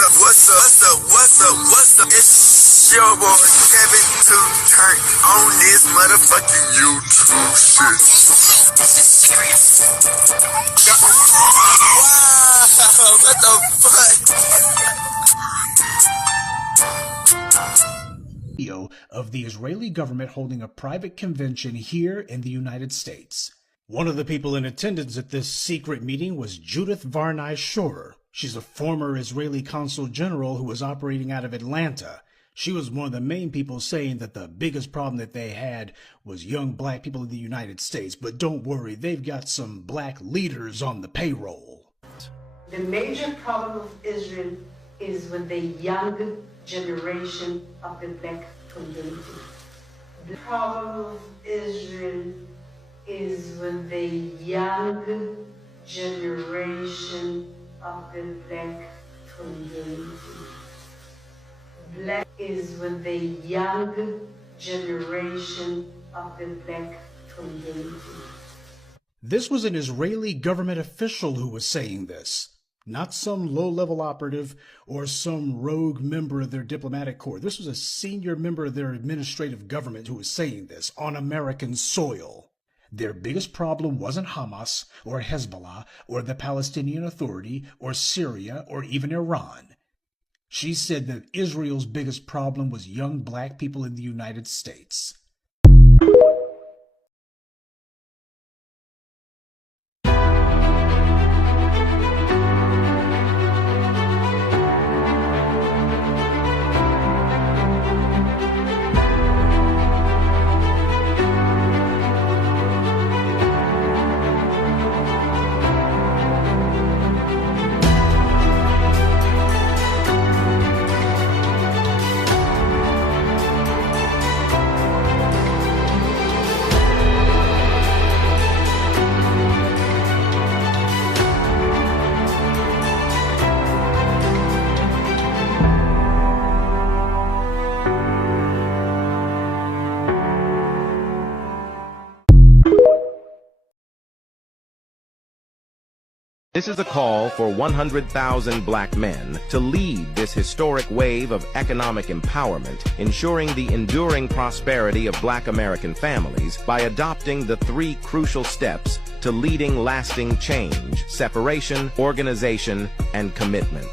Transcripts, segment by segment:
What's up? It's your boy Kevin to turn on this motherfucking YouTube shit. This is serious. Wow, what the fuck? Video of the Israeli government holding a private convention here in the United States. One of the people in attendance at this secret meeting was Judith Varney Schorer. She's a former Israeli consul general who was operating out of Atlanta. She was one of the main people saying that the biggest problem that they had was young black people in the United States. But don't worry, they've got some black leaders on the payroll. The major problem of Israel is with the young generation of the black community. The problem of Israel is with the young generation of the black community. Black is with the young generation of the black community. This was an Israeli government official who was saying this, not some low-level operative or some rogue member of their diplomatic corps. This was a senior member of their administrative government who was saying this on American soil. Their biggest problem wasn't Hamas or Hezbollah or the Palestinian Authority or Syria or even Iran. She said that Israel's biggest problem was young black people in the United States. This is a call for 100,000 black men to lead this historic wave of economic empowerment, ensuring the enduring prosperity of black American families by adopting the 3 crucial steps to leading lasting change: separation, organization, and commitment.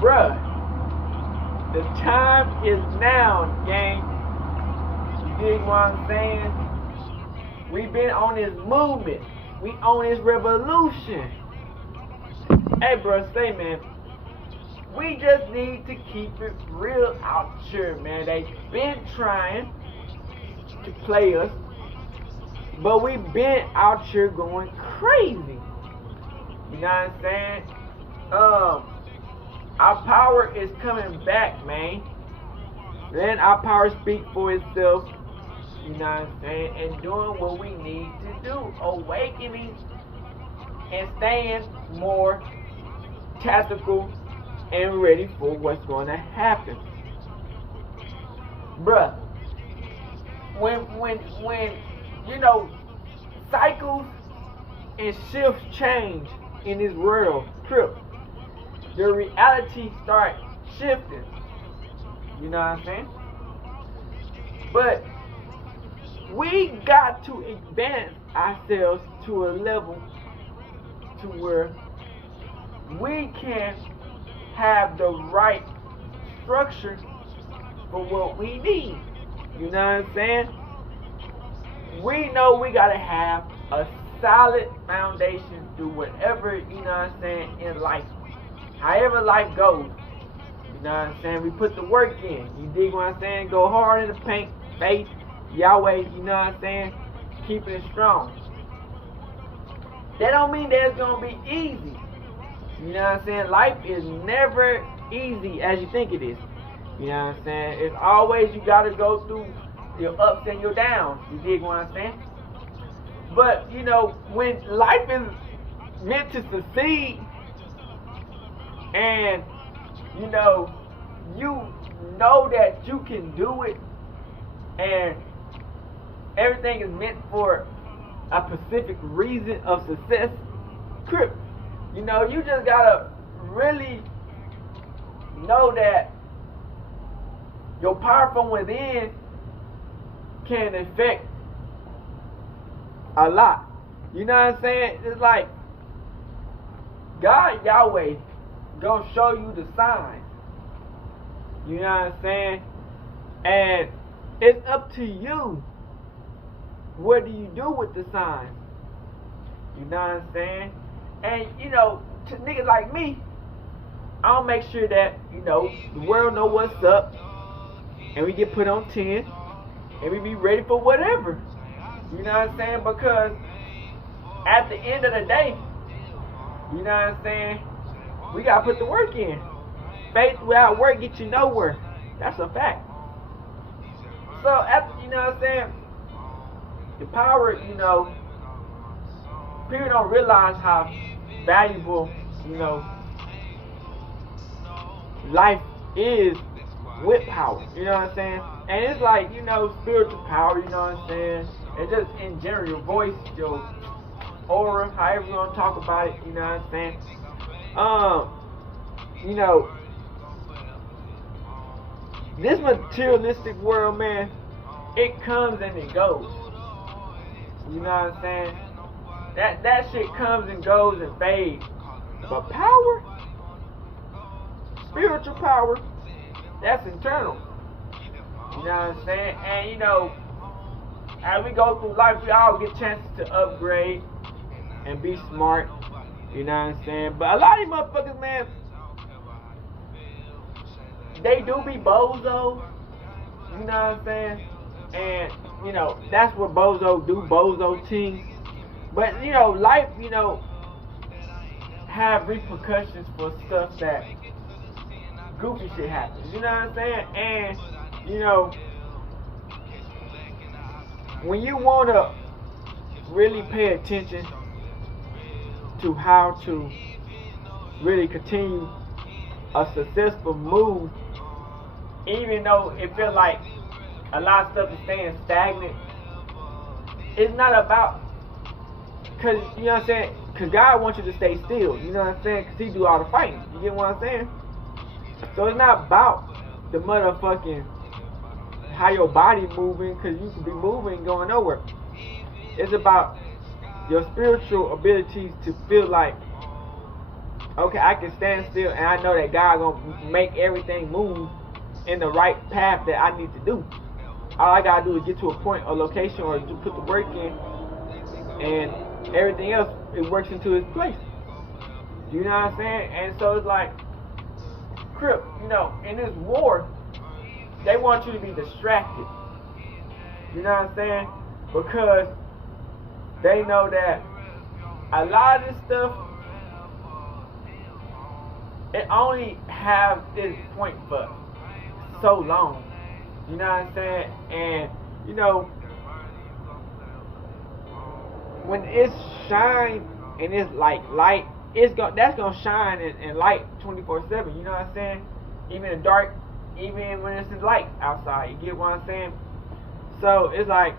Bruh, the time is now, gang. You dig what I'm saying? We've been on this movement. We on this revolution. Hey, bruh, say, man, we just need to keep it real out here, man. They've been trying to play us, but we've been out here going crazy. You know what I'm saying? Our power is coming back, man. Then our power speak for itself. You know what I'm saying? And doing what we need to do. Awakening and staying more tactical and ready for what's going to happen. Bruh, when you know, cycles and shifts change in this world trip, the reality starts shifting. You know what I'm saying? But we got to advance ourselves to a level to where we can have the right structure for what we need. You know what I'm saying? We know we gotta have a solid foundation through whatever, you know what I'm saying, in life. However life goes. You know what I'm saying? We put the work in. You dig what I'm saying? Go hard in the paint, faith, Yahweh, you know what I'm saying? Keeping it strong. That don't mean that it's gonna be easy. You know what I'm saying? Life is never easy as you think it is. You know what I'm saying? It's always you gotta go through your ups and your downs. You dig what I'm saying? But, you know, when life is meant to succeed and, you know that you can do it and everything is meant for a specific reason of success, Crip, you know, you just gotta really know that your power from within can affect a lot. You know what I'm saying? It's like God, Yahweh, gonna show you the signs. You know what I'm saying? And it's up to you. What do you do with the signs? You know what I'm saying? And, you know, to niggas like me, I'll make sure that, you know, the world know what's up, and we get put on 10, and we be ready for whatever. You know what I'm saying? Because at the end of the day, you know what I'm saying, we gotta put the work in. Faith without work gets you nowhere. That's a fact. So after, you know what I'm saying, the power, you know, people don't realize how valuable, you know, life is with power. You know what I'm saying? And it's like, you know, spiritual power, you know what I'm saying? And just in general, your voice, your aura, however you want to talk about it, you know what I'm saying? You know, this materialistic world, man, it comes and it goes. You know what I'm saying? That shit comes and goes and fades. But power, spiritual power, that's internal. You know what I'm saying? And you know, as we go through life, we all get chances to upgrade and be smart. You know what I'm saying? But a lot of these motherfuckers, man, they do be bozos. You know what I'm saying? And, you know, that's what bozos do, bozo things. But, you know, life, you know, have repercussions for stuff that goofy shit happens. You know what I'm saying? And, you know, when you want to really pay attention to how to really continue a successful move, even though it feels like a lot of stuff is staying stagnant, it's not about, because, you know what I'm saying, because God wants you to stay still, you know what I'm saying, because He do all the fighting, you get what I'm saying? So it's not about the motherfucking, how your body moving, because you can be moving and going nowhere. It's about your spiritual abilities to feel like, okay, I can stand still and I know that God gonna make everything move in the right path that I need to do. All I gotta do is get to a point or location or to put the work in, and everything else, it works into its place. You know what I'm saying? And so it's like, Crip, you know, in this war, they want you to be distracted. You know what I'm saying? Because they know that a lot of this stuff, it only have its point for so long. You know what I'm saying? And, you know, when it's shine and it's like light, that's gonna shine and light 24/7. You know what I'm saying? Even in the dark, even when it's light outside. You get what I'm saying? So it's like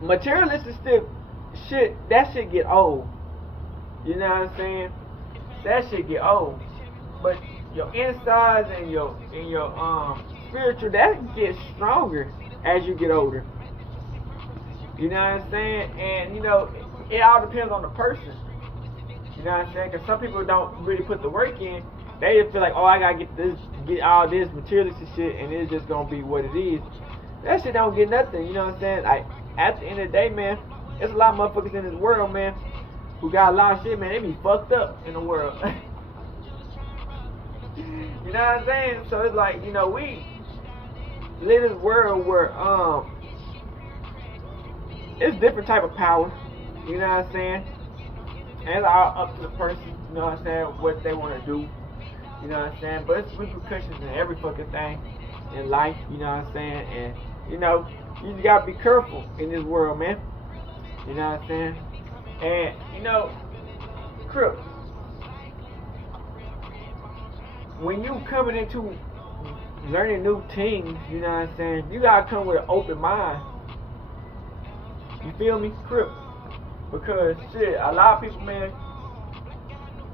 materialistic stuff, shit. That shit get old. You know what I'm saying? That shit get old. But your insides and your spiritual, that gets stronger as you get older. You know what I'm saying? And you know, it all depends on the person. You know what I'm saying? Because some people don't really put the work in. They just feel like, oh, I gotta get all this materialistic shit, and it's just gonna be what it is. That shit don't get nothing. You know what I'm saying? Like, at the end of the day, man, there's a lot of motherfuckers in this world, man, who got a lot of shit, man. They be fucked up in the world. You know what I'm saying? So it's like, you know, we live in this world where it's different type of power. You know what I'm saying? And it's all up to the person. You know what I'm saying? What they want to do. You know what I'm saying? But it's repercussions in every fucking thing in life. You know what I'm saying? And you know, you just gotta be careful in this world, man. You know what I'm saying? And you know, Crip, when you coming into learning new things, you know what I'm saying, you gotta come with an open mind. You feel me, Crip? Because shit, a lot of people, man,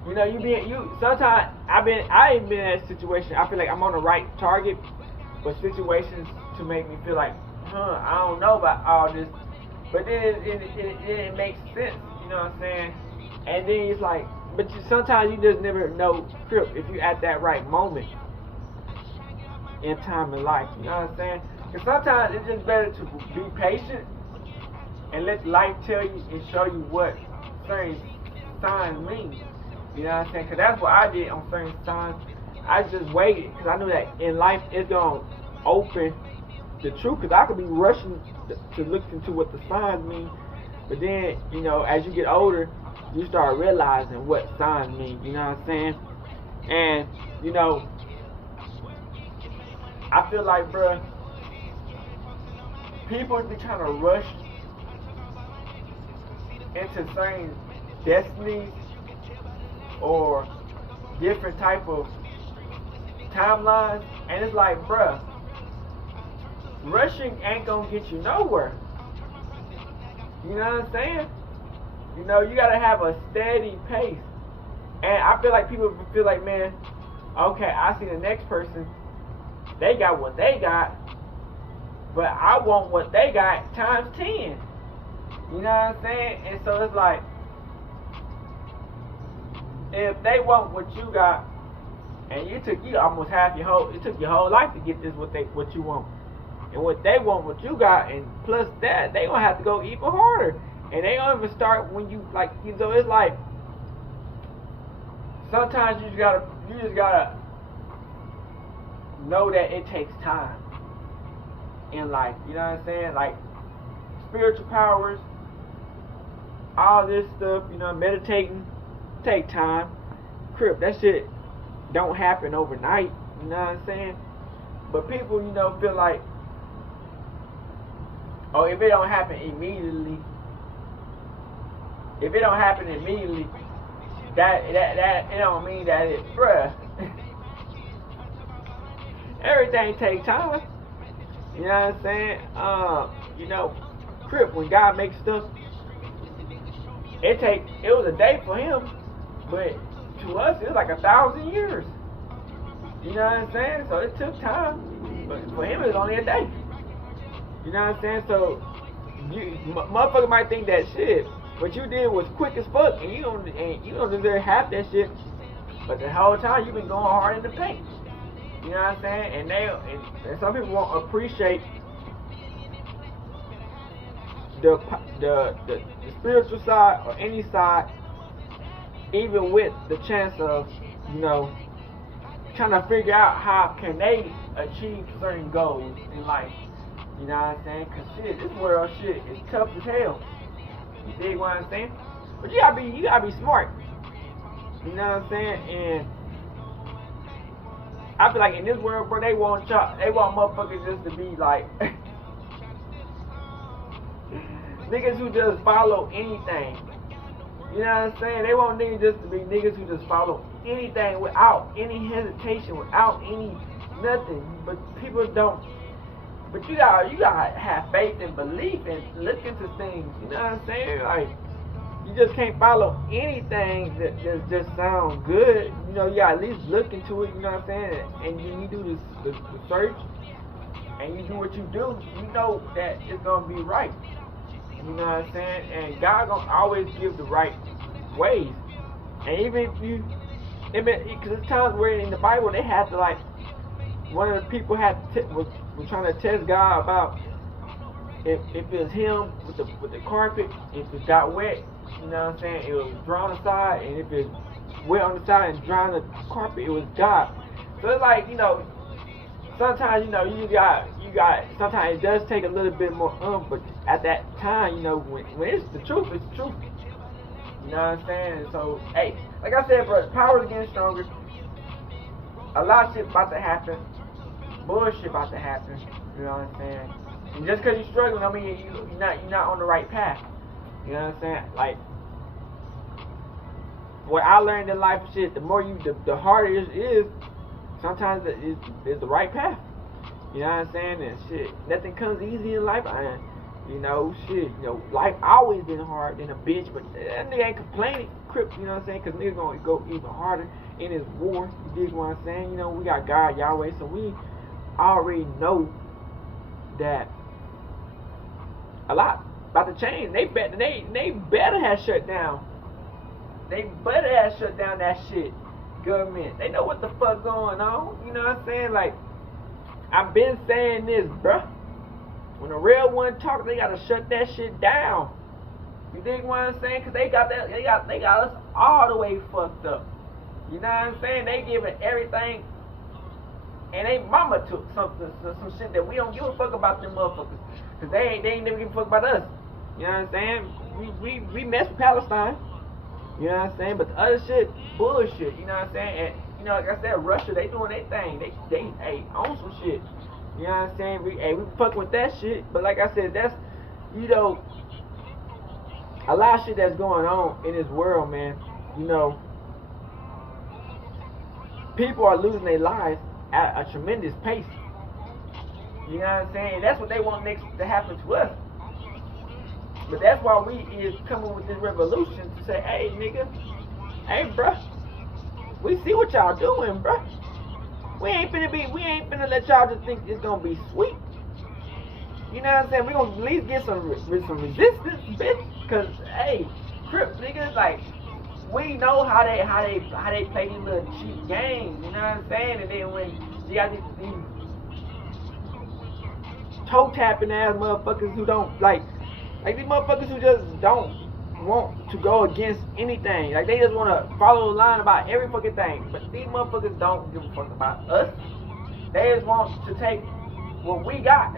you know, sometimes I ain't been in that situation. I feel like I'm on the right target, but situations to make me feel like, I don't know about all this. But then it makes sense, you know what I'm saying? And then it's like, but sometimes you just never know, Crip, if you're at that right moment in time in life, you know what I'm saying? Because sometimes it's just better to be patient and let life tell you and show you what certain signs mean. You know what I'm saying? Because that's what I did on certain signs. I just waited because I knew that in life it's going to open the truth. Because I could be rushing to look into what the signs mean. But then, you know, as you get older, you start realizing what signs mean. You know what I'm saying? And, you know, I feel like, bruh, people be trying to rush into certain destinies or different type of timelines, and it's like, bruh, rushing ain't gonna get you nowhere. You know what I'm saying? You know, you gotta have a steady pace. And I feel like people feel like, man, okay, I see the next person, they got what they got, but I want what they got times 10. You know what I'm saying? And so it's like, if they want what you got, and it took your whole life to get this what you want, and what they want what you got, and plus that, they gonna have to go even harder, and they don't even start when you like, you know, it's like sometimes you just gotta know that it takes time in life. You know what I'm saying? Like spiritual powers, all this stuff, you know, meditating, take time. Crip, that shit don't happen overnight, you know what I'm saying? But people, you know, feel like, oh, if it don't happen immediately, that it don't mean that it, bruh. Everything takes time. You know what I'm saying? You know, Crip, when God makes stuff, it was a day for him, but to us it was like 1,000 years. You know what I'm saying? So it took time, but for him it was only a day. You know what I'm saying? So motherfucker might think that shit, what you did was quick as fuck, and you don't deserve half that shit. But the whole time you've been going hard in the paint. You know what I'm saying? And some people won't appreciate the spiritual side or any side, even with the chance of, you know, trying to figure out how can they achieve certain goals in life. You know what I'm saying? Cause shit, this world shit is tough as hell. You dig what I'm saying? But you gotta be smart. You know what I'm saying? And I feel like in this world, bro, they want motherfuckers just to be like niggas who just follow anything. You know what I'm saying? They want niggas just to be niggas who just follow anything without any hesitation, without any nothing. But people don't. But you gotta have faith and belief and look into things. You know what I'm saying? Like, you just can't follow anything that just sounds good. You know, you gotta at least look into it. You know what I'm saying? And you do the search, and you do what you do. You know that it's gonna be right. You know what I'm saying? And God gonna always give the right ways. And even if you, because there's times where in the Bible they had to like, one of the people was trying to test God about if it was him with the carpet, if it got wet, you know what I'm saying, it was dry on the side, and if it wet on the side and dry on the carpet, it was God. So it's like, you know, sometimes, you know, you got sometimes it does take a little bit more but at that time, you know, when it's the truth, it's the truth. You know what I'm saying? So, hey, like I said, bro, power is getting stronger. A lot of shit about to happen. Bullshit about to happen. You know what I'm saying? And just because you're struggling, I mean, you're not on the right path. You know what I'm saying? Like, what I learned in life, shit, the more the harder it is, sometimes it's the right path. You know what I'm saying? And shit, nothing comes easy in life. You know, shit, you know, life always been hard than a bitch, but that nigga ain't complaining, crip, you know what I'm saying? Because niggas gonna go even harder in this war, you dig what I'm saying? You know, we got God, Yahweh, so we already know that a lot about to change. They better have shut down. They better have shut down that shit. Government. They know what the fuck going on. You know what I'm saying? Like, I've been saying this, bruh. When a real one talk, they gotta shut that shit down. You dig what I'm saying? Cause they got us all the way fucked up. You know what I'm saying? They giving everything, and they mama took some shit that we don't give a fuck about them motherfuckers. Cause they ain't never give a fuck about us. You know what I'm saying? We mess with Palestine. You know what I'm saying? But the other shit, bullshit. You know what I'm saying? And you know, like I said, Russia, they doing their thing. They own some shit. You know what I'm saying? We fucking with that shit. But like I said, that's, you know, a lot of shit that's going on in this world, man. You know, people are losing their lives at a tremendous pace. You know what I'm saying? That's what they want next to happen to us. But that's why we is coming with this revolution to say, hey, nigga, hey, bruh, we see what y'all doing, bruh. We ain't finna let y'all just think it's gonna be sweet. You know what I'm saying? We gonna at least get some resistance, bitch. Cause hey, crip niggas, like, we know how they play these little cheap games. You know what I'm saying? And then when you got these toe tapping ass motherfuckers who don't like these motherfuckers who just don't want to go against anything. Like, they just want to follow the line about every fucking thing. But these motherfuckers don't give a fuck about us. They just want to take what we got.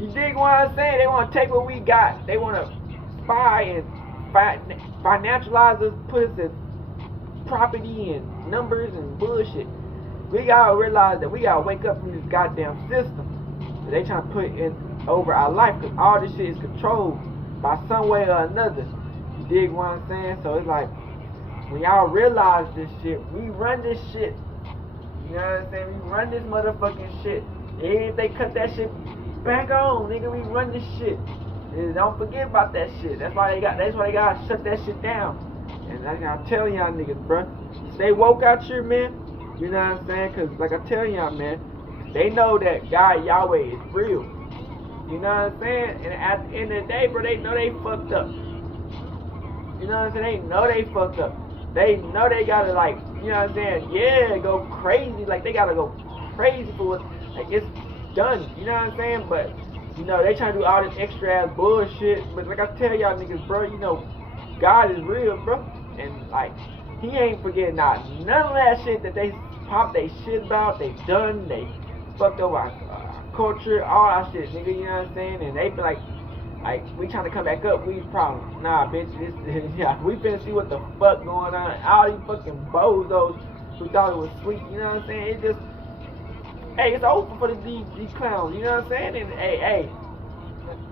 You dig what I'm saying? They want to take what we got. They want to spy and financialize us, put us in property and numbers and bullshit. We gotta realize that we gotta wake up from this goddamn system that they trying to put in over our life, because all this shit is controlled by some way or another. You dig what I'm saying? So it's like, when y'all realize this shit, we run this shit. You know what I'm saying? We run this motherfucking shit. Even if they cut that shit back on, nigga, we run this shit. And don't forget about that shit. That's why they gotta shut that shit down. And like I'm telling y'all niggas, bruh, stay woke out here, man. You know what I'm saying? Cause like I tell y'all, man, they know that God Yahweh is real. You know what I'm saying? And at the end of the day, bro, they know they fucked up. You know what I'm saying? They know they fucked up. They know they gotta, like, you know what I'm saying? Yeah, go crazy. Like, they gotta go crazy for it. Like, it's done. You know what I'm saying? But, you know, they trying to do all this extra ass bullshit. But like I tell y'all niggas, bro, you know, God is real, bro. And, like, He ain't forgetting none of that shit that they pop they shit about. They done. They fucked over our culture, all that shit, nigga, you know what I'm saying? And they be like, we trying to come back up, we problem. Nah, bitch, yeah, we finna see what the fuck going on. All these fucking bozos who thought it was sweet, you know what I'm saying? It just, hey, it's over for these clowns, you know what I'm saying? And hey,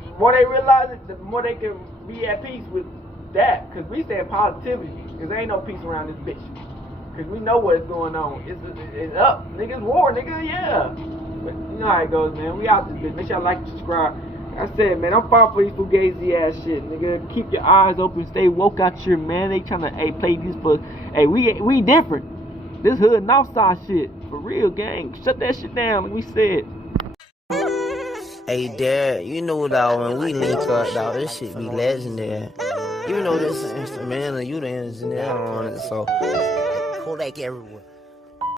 the more they realize it, the more they can be at peace with that, because we saying positivity, because there ain't no peace around this bitch. Because we know what's going on. It's up, nigga, it's war, nigga, yeah. But you know how it goes, man. We out this bitch. Make sure y'all like and subscribe. Like I said, man, I'm falling for these fugazi ass shit, nigga. Keep your eyes open. Stay woke out here, man. They trying to, play these for. Hey, we different. This hood north side shit. For real, gang. Shut that shit down, like we said. Hey, Dad, you know, dawg, when we link up, dawg, this shit be legendary. Even though this instrumental, you the engineer on it, so Kodak everywhere.